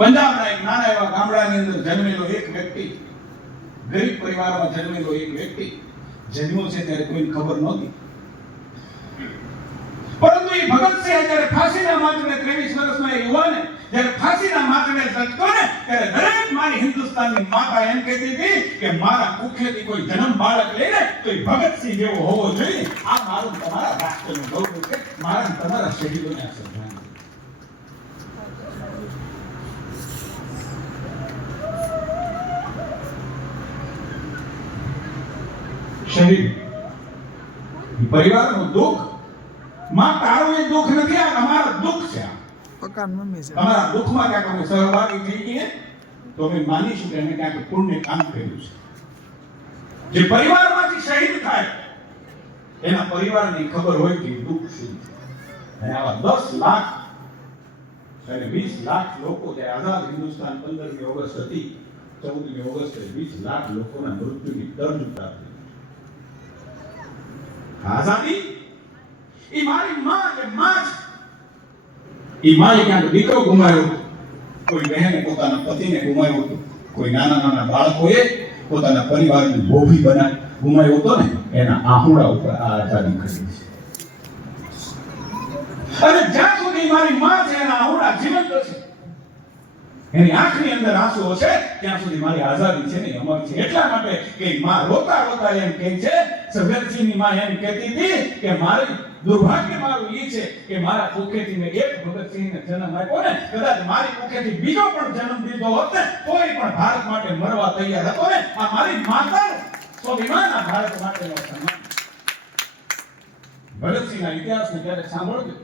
પંજાબના એક નાના એવા ગામડાની અંદર જન્મેલો એક વ્યક્તિ, ગરીબ પરિવારમાં જન્મેલો એક વ્યક્તિ, જન્મ્યો છે ત્યારે કોઈને ખબર નહોતી. પરંતુ એ ભગતસિંહ જ્યારે ફાંસીના માથે ત્રેવીસ વર્ષના યુવાને, જ્યારે ફાંસીના માત્રને લટકો ને ત્યારે દરેક મારી હિન્દુસ્તાનની માતા એમ કહેતી હતી કે મારા કુખેથી કોઈ જન્મ બાળક લે તો એ ભગતસિંહ જેવો હોવો જોઈએ. આ મારું તમારા રાષ્ટ્રનું ગૌરવ છે. મારા તમારા શહીદોને આ શ્રદ્ધાંજલિ. શહીદ એ પરિવારનું દુઃખમાં તારું એ દુઃખ નથી આ અમારા દુઃખ છે. પકાન મમ્મી છે. તમારા દુઃખમાં ક્યાંક અમે સહભાગી થઈ ગઈએ તો અમે માનીશું કે અમે ક્યાંક પુણ્ય કામ કર્યું છે. જે પરિવારમાંથી શહીદ થાય એના પરિવારની ખબર હોય કે દુઃખ શું છે. અને આવા દસ લાખ અને વીસ લાખ લોકો જે આઝાદ હિન્દુસ્તાન પંદરમી ઓગસ્ટ હતી ચૌદમી ઓગસ્ટે વીસ લાખ લોકોના મૃત્યુની દર્દ પ્રાપ્ત આઝાદી એ મારી માં કે માં છે એ માએ ક્યાંક દીકરો ગુમાવ્યો કોઈ બહેને પોતાના પતિને ગુમાવ્યો હતો. કોઈ નાના નાના બાળકોએ પોતાના પરિવારને ભોગી બનાવી ગુમાવ્યો હતો ને, એના આહુડા ઉપર આ આઝાદી કરી છે. અને જ્યાં સુધી મારી માં છે, એના આહુડા જીવંત છે એની આંખની અંદર આંસુ હશે ત્યાં સુધી મારી આઝાદી છે ને અમર છે. એટલા માટે કે માં રોતા રોતા એમ કહે છે સભ્યસિંહની માં એમ કહેતી હતી કે મારી દુર્ભાગ્ય મારું એ છે કે મારા કુખેથી મેં એક ભગતસિંહને જન્મ આપ્યો ને, કદાચ મારી કુખેથી બીજો પણ જન્મ દીધો હોત ને, તોય પણ ભારત માટે મરવા તૈયાર હતો ને. આ મારી માતા સ્વાભિમાન આ ભારત માટેનો સન્માન. ભગતસિંહના ઇતિહાસને જ્યારે સાંભળજો.